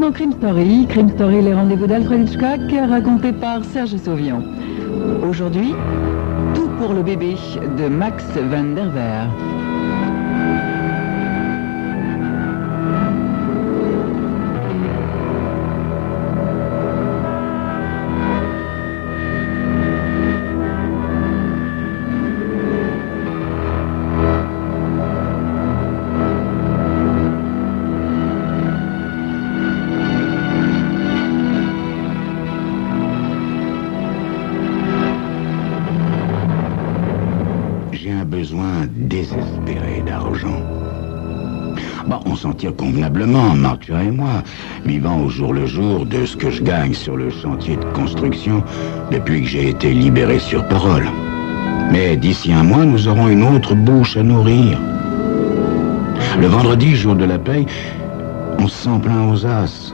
maintenant Crime Story. Crime Story, les rendez-vous d'Alfred Hitchcock, raconté par Serge Sauvian. Aujourd'hui, Tout pour le bébé de Max van der Veer. J'ai un besoin désespéré d'argent. Bon, on s'en tire convenablement, Marcia et moi, vivant au jour le jour de ce que je gagne sur le chantier de construction depuis que j'ai été libéré sur parole. Mais d'ici un mois, nous aurons une autre bouche à nourrir. Le vendredi, jour de la paye, on se sent plein aux as.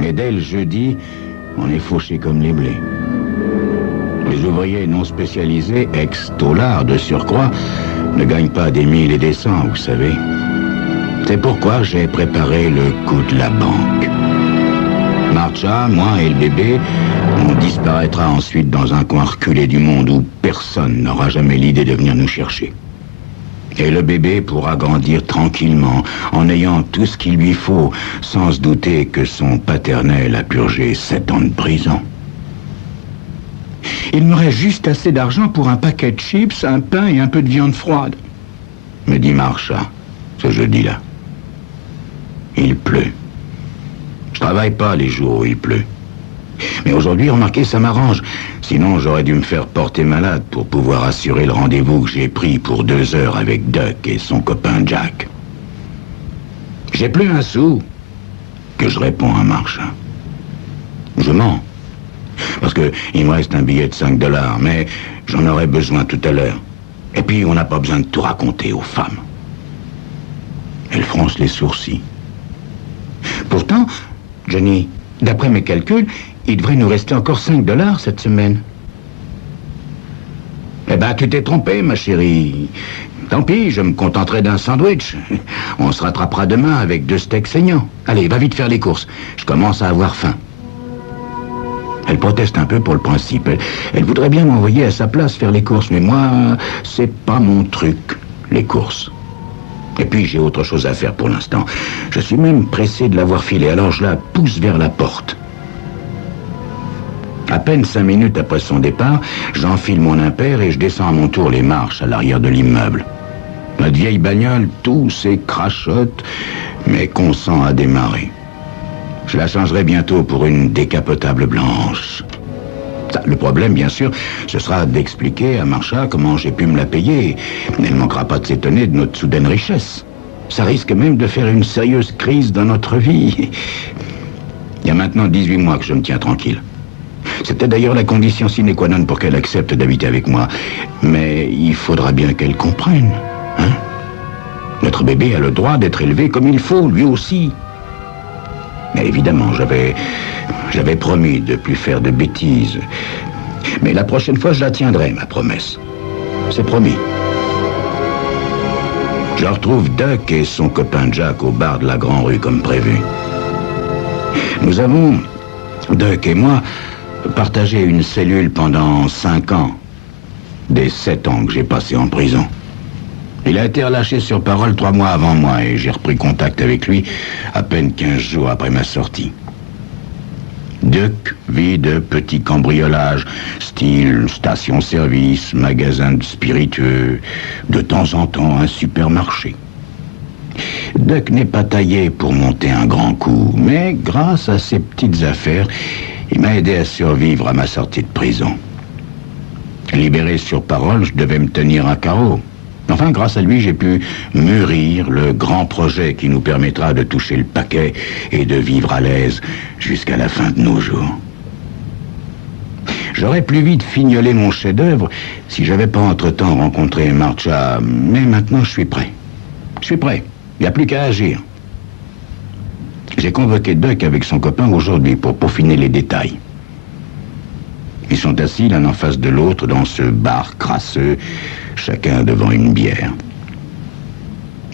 Mais dès le jeudi, on est fauché comme les blés. Les ouvriers non spécialisés, ex-taulards de surcroît, ne gagnent pas des 1000 et des 100, vous savez. C'est pourquoi j'ai préparé le coup de la banque. Marcia, moi et le bébé, on disparaîtra ensuite dans un coin reculé du monde où personne n'aura jamais l'idée de venir nous chercher. Et le bébé pourra grandir tranquillement, en ayant tout ce qu'il lui faut, sans se douter que son paternel a purgé 7 ans de prison. Il me reste juste assez d'argent pour un paquet de chips, un pain et un peu de viande froide, me dit Marcia, ce jeudi-là. Il pleut. Je travaille pas les jours où il pleut. Mais aujourd'hui, remarquez, ça m'arrange. Sinon, j'aurais dû me faire porter malade pour pouvoir assurer le rendez-vous que j'ai pris pour 2 heures avec Duck et son copain Jack. J'ai plus un sou que je réponds à Marcia. Je mens. Parce qu'il me reste un billet de 5 $, mais j'en aurai besoin tout à l'heure. Et puis, on n'a pas besoin de tout raconter aux femmes. Elle fronce les sourcils. Pourtant, Johnny, d'après mes calculs, il devrait nous rester encore 5 $ cette semaine. Eh ben, tu t'es trompé, ma chérie. Tant pis, je me contenterai d'un sandwich. On se rattrapera demain avec 2 steaks saignants. Allez, va vite faire les courses. Je commence à avoir faim. Elle proteste un peu pour le principe. Elle voudrait bien m'envoyer à sa place faire les courses, mais moi, c'est pas mon truc, les courses. Et puis, j'ai autre chose à faire pour l'instant. Je suis même pressé de l'avoir filée, alors je la pousse vers la porte. À peine 5 minutes après son départ, j'enfile mon impair et je descends à mon tour les marches à l'arrière de l'immeuble. Notre vieille bagnole tousse et crachote, mais consent à démarrer. Je la changerai bientôt pour une décapotable blanche. Ça, le problème, bien sûr, ce sera d'expliquer à Marcia comment j'ai pu me la payer. Elle ne manquera pas de s'étonner de notre soudaine richesse. Ça risque même de faire une sérieuse crise dans notre vie. Il y a maintenant 18 mois que je me tiens tranquille. C'était d'ailleurs la condition sine qua non pour qu'elle accepte d'habiter avec moi. Mais il faudra bien qu'elle comprenne, hein? Notre bébé a le droit d'être élevé comme il faut, lui aussi. Mais évidemment, j'avais promis de ne plus faire de bêtises. Mais la prochaine fois, je la tiendrai, ma promesse. C'est promis. Je retrouve Duck et son copain Jack au bar de la Grand Rue comme prévu. Nous avons, Duck et moi, partagé une cellule pendant 5 ans. Des 7 ans que j'ai passé en prison. Il a été relâché sur parole 3 mois avant moi et j'ai repris contact avec lui à peine 15 jours après ma sortie. Duck vit de petits cambriolages, style station-service, magasin de spiritueux, de temps en temps un supermarché. Duck n'est pas taillé pour monter un grand coup, mais grâce à ses petites affaires, il m'a aidé à survivre à ma sortie de prison. Libéré sur parole, je devais me tenir à carreau. Enfin, grâce à lui, j'ai pu mûrir le grand projet qui nous permettra de toucher le paquet et de vivre à l'aise jusqu'à la fin de nos jours. J'aurais plus vite fignolé mon chef-d'œuvre si j'avais pas entre-temps rencontré Marcia, mais maintenant je suis prêt. Je suis prêt, il n'y a plus qu'à agir. J'ai convoqué Duck avec son copain aujourd'hui pour peaufiner les détails. Ils sont assis l'un en face de l'autre dans ce bar crasseux, chacun devant une bière.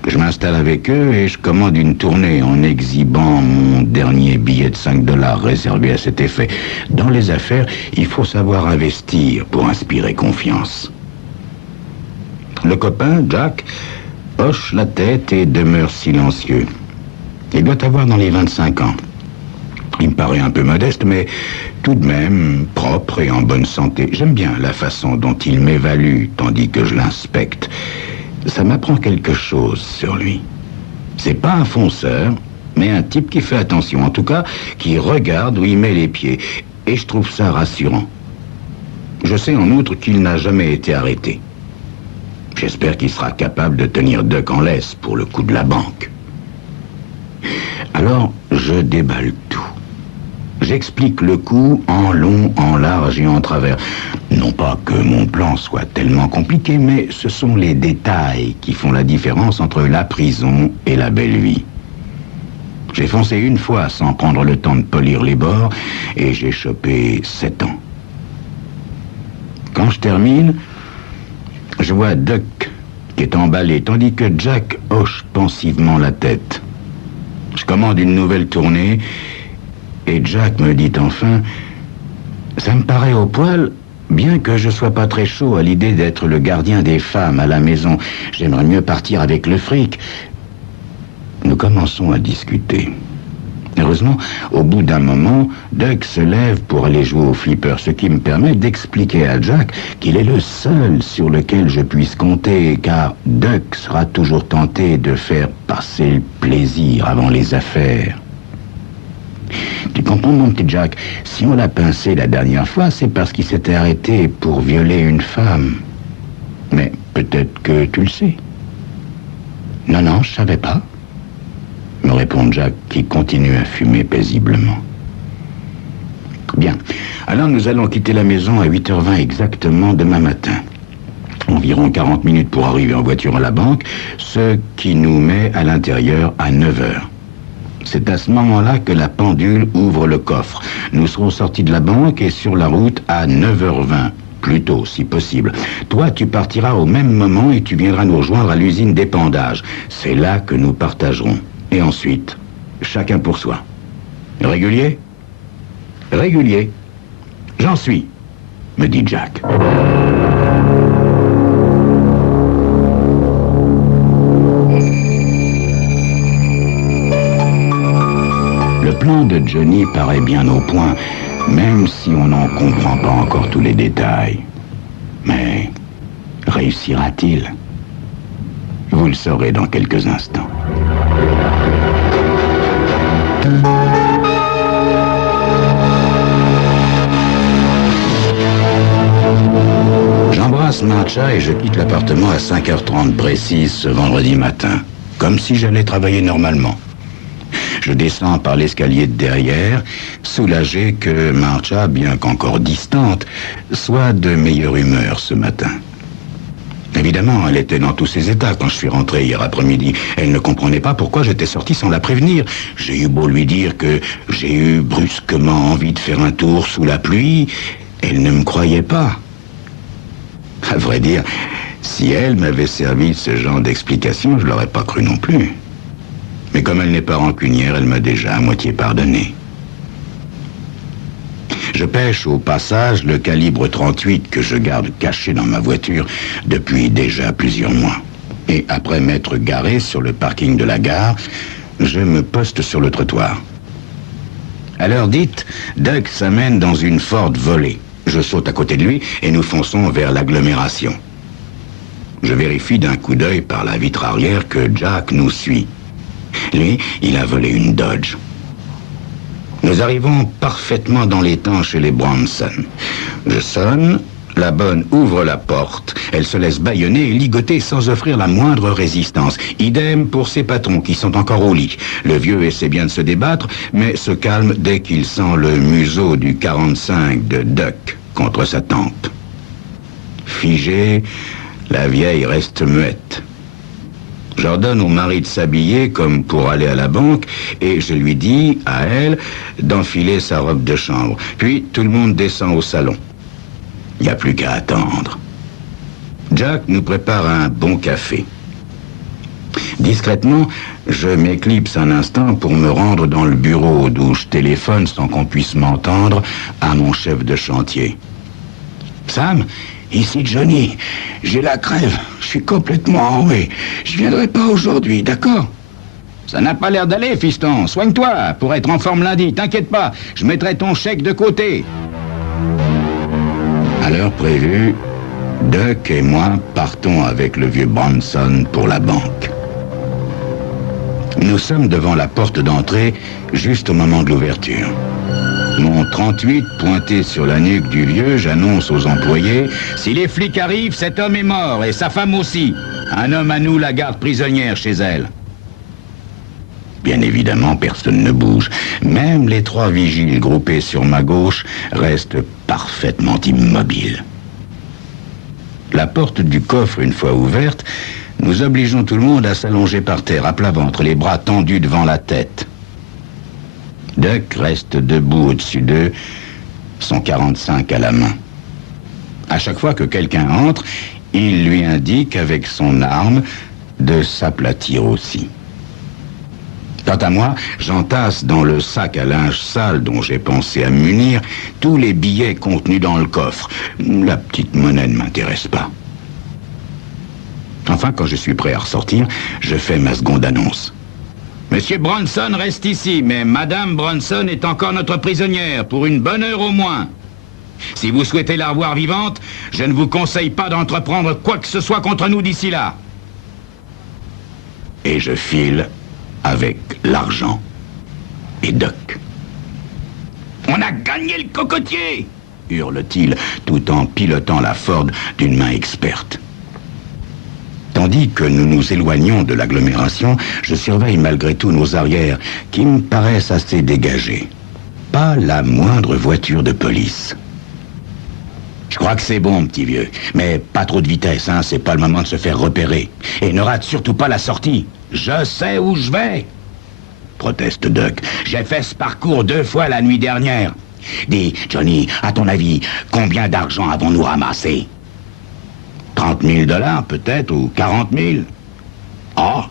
Je m'installe avec eux et je commande une tournée en exhibant mon dernier billet de $5 réservé à cet effet. Dans les affaires, il faut savoir investir pour inspirer confiance. Le copain, Jack, hoche la tête et demeure silencieux. Il doit avoir dans les 25 ans. Il me paraît un peu modeste, mais tout de même propre et en bonne santé. J'aime bien la façon dont il m'évalue tandis que je l'inspecte. Ça m'apprend quelque chose sur lui. C'est pas un fonceur, mais un type qui fait attention, en tout cas, qui regarde où il met les pieds. Et je trouve ça rassurant. Je sais en outre qu'il n'a jamais été arrêté. J'espère qu'il sera capable de tenir Duck en laisse pour le coup de la banque. Alors, je déballe tout. J'explique le coup en long, en large et en travers. Non pas que mon plan soit tellement compliqué, mais ce sont les détails qui font la différence entre la prison et la belle vie. J'ai foncé une fois sans prendre le temps de polir les bords et j'ai chopé 7 ans. Quand je termine, je vois Duck qui est emballé, tandis que Jack hoche pensivement la tête. Je commande une nouvelle tournée et Jack me dit enfin « Ça me paraît au poil, bien que je sois pas très chaud à l'idée d'être le gardien des femmes à la maison. J'aimerais mieux partir avec le fric. » Nous commençons à discuter. Heureusement, au bout d'un moment, Duck se lève pour aller jouer au flipper, ce qui me permet d'expliquer à Jack qu'il est le seul sur lequel je puisse compter, car Duck sera toujours tenté de faire passer le plaisir avant les affaires. Tu comprends, mon petit Jack, si on l'a pincé la dernière fois, c'est parce qu'il s'était arrêté pour violer une femme. Mais peut-être que tu le sais. Non, non, je savais pas, me répond Jack, qui continue à fumer paisiblement. Bien, alors nous allons quitter la maison à 8h20 exactement demain matin. Environ 40 minutes pour arriver en voiture à la banque, ce qui nous met à l'intérieur à 9h. C'est à ce moment-là que la pendule ouvre le coffre. Nous serons sortis de la banque et sur la route à 9h20. Plus tôt, si possible. Toi, tu partiras au même moment et tu viendras nous rejoindre à l'usine d'épandage. C'est là que nous partagerons. Et ensuite, chacun pour soi. Régulier ? Régulier. J'en suis, me dit Jack. Le plan de Johnny paraît bien au point, même si on n'en comprend pas encore tous les détails. Mais réussira-t-il ? Vous le saurez dans quelques instants. J'embrasse Marcia et je quitte l'appartement à 5h30 précise ce vendredi matin, comme si j'allais travailler normalement. Je descends par l'escalier de derrière, soulagé que Marcia, bien qu'encore distante, soit de meilleure humeur ce matin. Évidemment, elle était dans tous ses états quand je suis rentré hier après-midi. Elle ne comprenait pas pourquoi j'étais sorti sans la prévenir. J'ai eu beau lui dire que j'ai eu brusquement envie de faire un tour sous la pluie, elle ne me croyait pas. À vrai dire, si elle m'avait servi de ce genre d'explication, je l'aurais pas cru non plus. Mais comme elle n'est pas rancunière, elle m'a déjà à moitié pardonné. Je pêche au passage le calibre 38 que je garde caché dans ma voiture depuis déjà plusieurs mois. Et après m'être garé sur le parking de la gare, je me poste sur le trottoir. À l'heure dite, Doug s'amène dans une Ford volée. Je saute à côté de lui et nous fonçons vers l'agglomération. Je vérifie d'un coup d'œil par la vitre arrière que Jack nous suit. Lui, il a volé une Dodge. Nous arrivons parfaitement dans les temps chez les Bronson. Je sonne, la bonne ouvre la porte. Elle se laisse bâillonner et ligoter sans offrir la moindre résistance. Idem pour ses patrons qui sont encore au lit. Le vieux essaie bien de se débattre, mais se calme dès qu'il sent le museau du 45 de Duck contre sa tempe. Figée, la vieille reste muette. J'ordonne au mari de s'habiller comme pour aller à la banque et je lui dis, à elle, d'enfiler sa robe de chambre. Puis tout le monde descend au salon. Il n'y a plus qu'à attendre. Jack nous prépare un bon café. Discrètement, je m'éclipse un instant pour me rendre dans le bureau d'où je téléphone sans qu'on puisse m'entendre à mon chef de chantier. Sam, ici Johnny, j'ai la crève, je suis complètement enroué. Je viendrai pas aujourd'hui, d'accord? Ça n'a pas l'air d'aller, fiston. Soigne-toi pour être en forme lundi, t'inquiète pas, je mettrai ton chèque de côté. À l'heure prévue, Duck et moi partons avec le vieux Bronson pour la banque. Nous sommes devant la porte d'entrée, juste au moment de l'ouverture. Mon 38 pointé sur la nuque du vieux, j'annonce aux employés « Si les flics arrivent, cet homme est mort, et sa femme aussi. Un homme à nous la garde prisonnière chez elle. » Bien évidemment, personne ne bouge. Même les 3 vigiles groupés sur ma gauche restent parfaitement immobiles. La porte du coffre, une fois ouverte, nous obligeons tout le monde à s'allonger par terre, à plat ventre, les bras tendus devant la tête. Duck reste debout au-dessus d'eux, son 45 à la main. À chaque fois que quelqu'un entre, il lui indique avec son arme de s'aplatir aussi. Quant à moi, j'entasse dans le sac à linge sale dont j'ai pensé à me munir tous les billets contenus dans le coffre. La petite monnaie ne m'intéresse pas. Enfin, quand je suis prêt à ressortir, je fais ma seconde annonce. Monsieur Bronson reste ici, mais Madame Bronson est encore notre prisonnière, pour une bonne heure au moins. Si vous souhaitez la revoir vivante, je ne vous conseille pas d'entreprendre quoi que ce soit contre nous d'ici là. Et je file avec l'argent et Duck. On a gagné le cocotier, hurle-t-il, tout en pilotant la Ford d'une main experte. Tandis que nous nous éloignons de l'agglomération, je surveille malgré tout nos arrières, qui me paraissent assez dégagés. Pas la moindre voiture de police. Je crois que c'est bon, petit vieux, mais pas trop de vitesse, hein, c'est pas le moment de se faire repérer. Et ne rate surtout pas la sortie. Je sais où je vais, proteste Duck. J'ai fait ce parcours 2 fois la nuit dernière. Dis, Johnny, à ton avis, combien d'argent avons-nous ramassé? 30 000 $ peut-être, ou 40 000? Oh,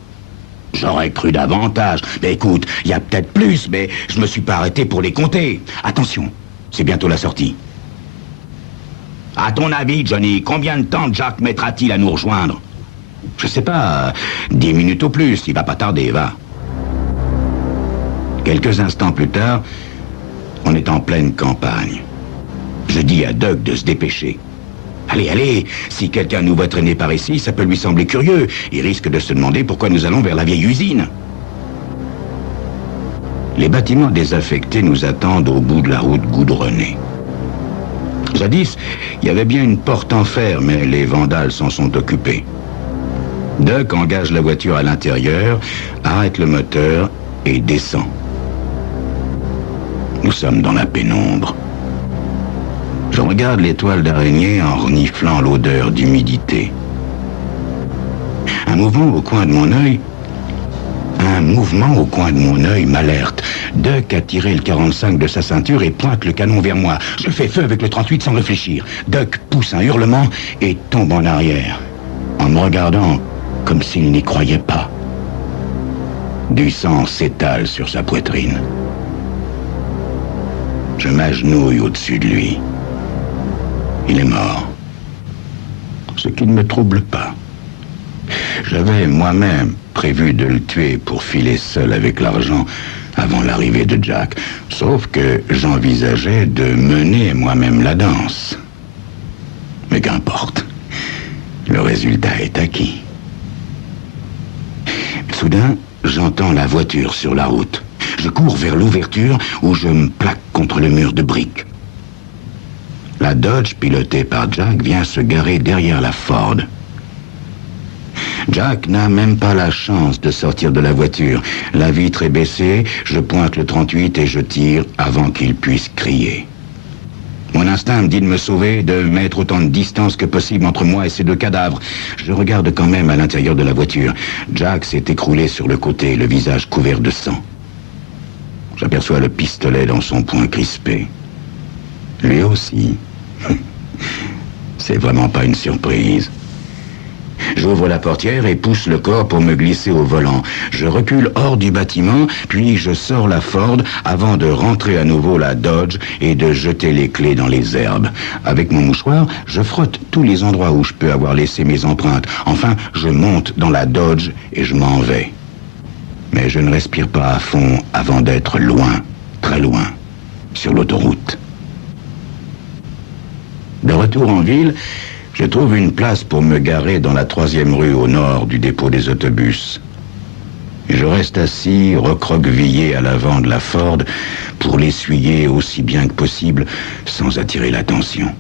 j'aurais cru davantage. Mais écoute, il y a peut-être plus, mais je me suis pas arrêté pour les compter. Attention, c'est bientôt la sortie. À ton avis, Johnny, combien de temps Jack mettra-t-il à nous rejoindre? Je sais pas, 10 minutes au plus, il va pas tarder, va. Quelques instants plus tard, on est en pleine campagne. Je dis à Duck de se dépêcher. Allez, allez, si quelqu'un nous voit traîner par ici, ça peut lui sembler curieux. Il risque de se demander pourquoi nous allons vers la vieille usine. Les bâtiments désaffectés nous attendent au bout de la route goudronnée. Jadis, il y avait bien une porte en fer, mais les vandales s'en sont occupés. Duck engage la voiture à l'intérieur, arrête le moteur et descend. Nous sommes dans la pénombre. Je regarde les toiles d'araignée en reniflant l'odeur d'humidité. Un mouvement au coin de mon œil m'alerte. Duck a tiré le 45 de sa ceinture et pointe le canon vers moi. Je fais feu avec le 38 sans réfléchir. Duck pousse un hurlement et tombe en arrière, en me regardant comme s'il n'y croyait pas. Du sang s'étale sur sa poitrine. Je m'agenouille au-dessus de lui. Il est mort. Ce qui ne me trouble pas. J'avais moi-même prévu de le tuer pour filer seul avec l'argent avant l'arrivée de Jack. Sauf que j'envisageais de mener moi-même la danse. Mais qu'importe. Le résultat est acquis. Soudain, j'entends la voiture sur la route. Je cours vers l'ouverture où je me plaque contre le mur de briques. La Dodge, pilotée par Jack, vient se garer derrière la Ford. Jack n'a même pas la chance de sortir de la voiture. La vitre est baissée, je pointe le 38 et je tire avant qu'il puisse crier. Mon instinct me dit de me sauver, de mettre autant de distance que possible entre moi et ces 2 cadavres. Je regarde quand même à l'intérieur de la voiture. Jack s'est écroulé sur le côté, le visage couvert de sang. J'aperçois le pistolet dans son poing crispé. Lui aussi. C'est vraiment pas une surprise. J'ouvre la portière et pousse le corps pour me glisser au volant. Je recule hors du bâtiment, puis je sors la Ford avant de rentrer à nouveau la Dodge et de jeter les clés dans les herbes. Avec mon mouchoir, je frotte tous les endroits où je peux avoir laissé mes empreintes. Enfin, je monte dans la Dodge et je m'en vais. Mais je ne respire pas à fond avant d'être loin, très loin, sur l'autoroute. De retour en ville, je trouve une place pour me garer dans la 3e rue au nord du dépôt des autobus. Je reste assis, recroquevillé à l'avant de la Ford pour l'essuyer aussi bien que possible sans attirer l'attention.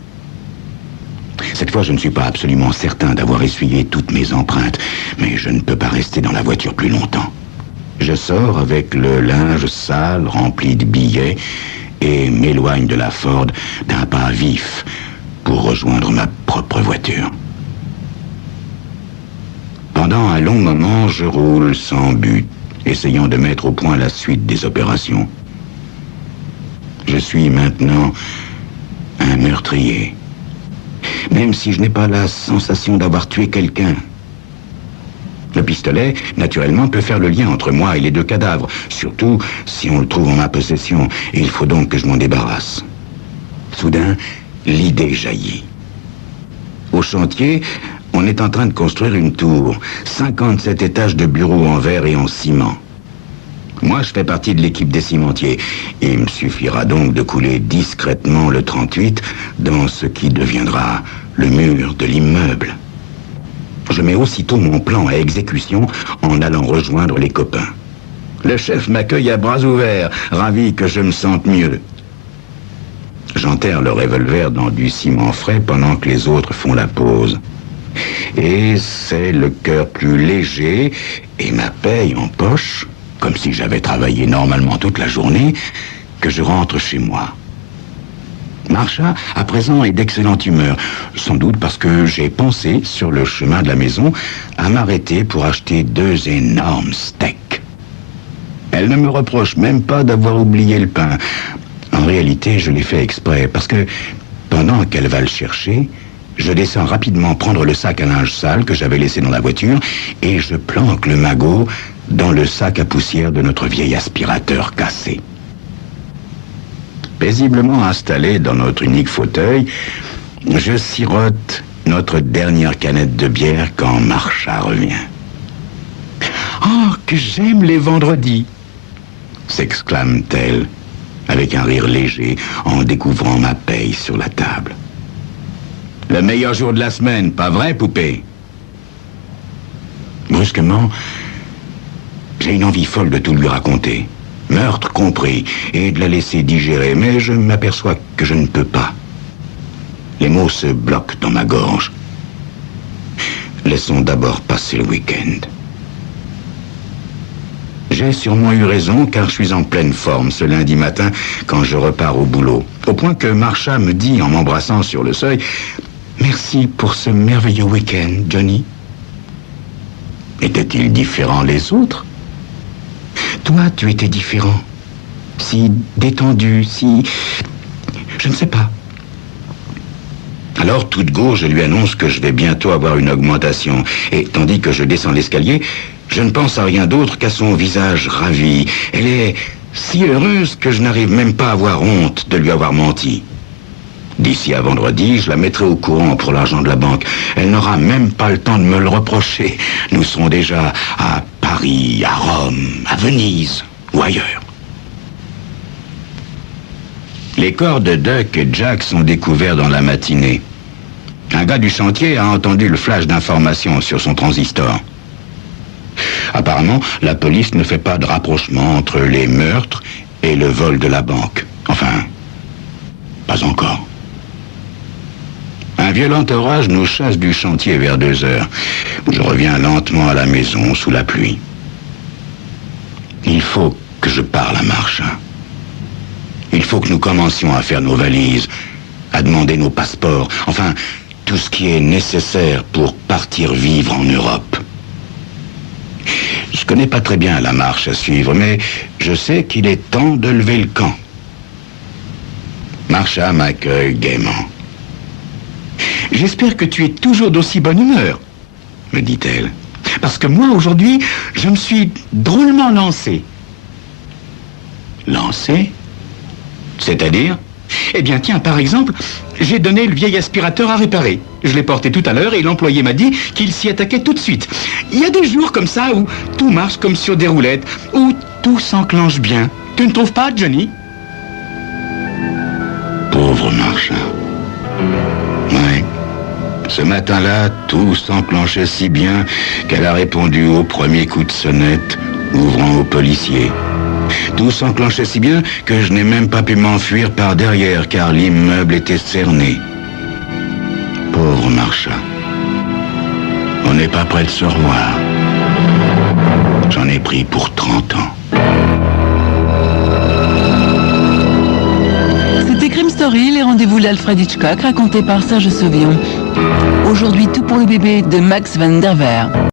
Cette fois, je ne suis pas absolument certain d'avoir essuyé toutes mes empreintes, mais je ne peux pas rester dans la voiture plus longtemps. Je sors avec le linge sale rempli de billets et m'éloigne de la Ford d'un pas vif pour rejoindre ma propre voiture. Pendant un long moment, je roule sans but, essayant de mettre au point la suite des opérations. Je suis maintenant un meurtrier, même si je n'ai pas la sensation d'avoir tué quelqu'un. Le pistolet, naturellement, peut faire le lien entre moi et les 2 cadavres, surtout si on le trouve en ma possession, et il faut donc que je m'en débarrasse. Soudain, l'idée jaillit. Au chantier, on est en train de construire une tour, 57 étages de bureaux en verre et en ciment. Moi, je fais partie de l'équipe des cimentiers, et il me suffira donc de couler discrètement le 38 dans ce qui deviendra le mur de l'immeuble. Je mets aussitôt mon plan à exécution en allant rejoindre les copains. Le chef m'accueille à bras ouverts, ravi que je me sente mieux. J'enterre le revolver dans du ciment frais pendant que les autres font la pause. Et c'est le cœur plus léger et ma paye en poche, comme si j'avais travaillé normalement toute la journée, que je rentre chez moi. Marsha, à présent, est d'excellente humeur, sans doute parce que j'ai pensé, sur le chemin de la maison, à m'arrêter pour acheter 2 énormes steaks. Elle ne me reproche même pas d'avoir oublié le pain. En réalité, je l'ai fait exprès, parce que, pendant qu'elle va le chercher, je descends rapidement prendre le sac à linge sale que j'avais laissé dans la voiture, et je planque le magot dans le sac à poussière de notre vieil aspirateur cassé. Paisiblement installé dans notre unique fauteuil, je sirote notre dernière canette de bière quand Marsha revient. « Oh, que j'aime les vendredis !» s'exclame-t-elle, avec un rire léger, en découvrant ma paye sur la table. « Le meilleur jour de la semaine, pas vrai, poupée ?» Brusquement, j'ai une envie folle de tout lui raconter. Meurtre compris, et de la laisser digérer, mais je m'aperçois que je ne peux pas. Les mots se bloquent dans ma gorge. Laissons d'abord passer le week-end. J'ai sûrement eu raison, car je suis en pleine forme ce lundi matin quand je repars au boulot. Au point que Marsha me dit, en m'embrassant sur le seuil, « Merci pour ce merveilleux week-end, Johnny. » Étaient-ils différents les autres ? Toi, tu étais différent. Si détendu, si... Je ne sais pas. Alors, toute go, je lui annonce que je vais bientôt avoir une augmentation. Et tandis que je descends l'escalier, je ne pense à rien d'autre qu'à son visage ravi. Elle est si heureuse que je n'arrive même pas à avoir honte de lui avoir menti. D'ici à vendredi, je la mettrai au courant pour l'argent de la banque. Elle n'aura même pas le temps de me le reprocher. Nous serons déjà à Paris, à Rome, à Venise ou ailleurs. Les corps de Duck et Jack sont découverts dans la matinée. Un gars du chantier a entendu le flash d'information sur son transistor. Apparemment, la police ne fait pas de rapprochement entre les meurtres et le vol de la banque. Enfin, pas encore. Un violent orage nous chasse du chantier vers 2 heures. Je reviens lentement à la maison sous la pluie. Il faut que je parle à Marsha. Il faut que nous commencions à faire nos valises, à demander nos passeports, enfin, tout ce qui est nécessaire pour partir vivre en Europe. Je connais pas très bien la marche à suivre, mais je sais qu'il est temps de lever le camp. Marsha m'accueille gaiement. « J'espère que tu es toujours d'aussi bonne humeur. » me dit-elle. Parce que moi, aujourd'hui, je me suis drôlement lancé. Lancé? C'est-à-dire? Eh bien, tiens, par exemple, j'ai donné le vieil aspirateur à réparer. Je l'ai porté tout à l'heure et l'employé m'a dit qu'il s'y attaquait tout de suite. Il y a des jours comme ça où tout marche comme sur des roulettes, où tout s'enclenche bien. Tu ne trouves pas, Johnny? Pauvre Marchand. Ouais. Ce matin-là, tout s'enclenchait si bien qu'elle a répondu au premier coup de sonnette, ouvrant au policier. Tout s'enclenchait si bien que je n'ai même pas pu m'enfuir par derrière car l'immeuble était cerné. Pauvre Marchand. On n'est pas près de se revoir. J'en ai pris pour 30 ans. C'était Crime Story, les rendez-vous d'Alfred Hitchcock, racontés par Serge Sauvion. Aujourd'hui, tout pour le bébé de Max van der Werf.